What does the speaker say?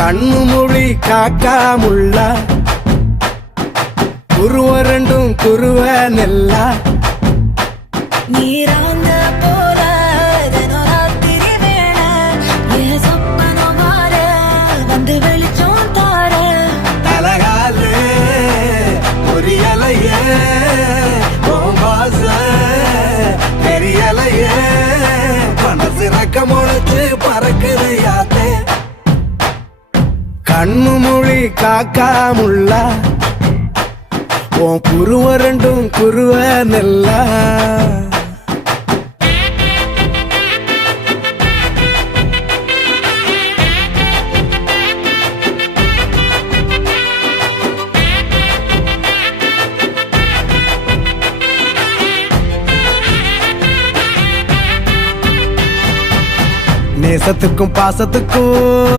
கண்ணு மொழி காக்காமுள்ள குருவ ரெண்டும் குருவ நெல்லா நீராங்க போல தினராத்திரி வேண என் சொப்பனம் மாற வந்து வெளிச்சம் தார தலகாலே பொரியலையே ஓம்பாச பெரியலையே மனசு ரக்க முளைச்சு பறக்குது யாத்தே கண்ணு மொழி காக்காமுள்ள உன் குருவ ரெண்டும் குருவ நெல்லா நேசத்துக்கும் பாசத்துக்கும்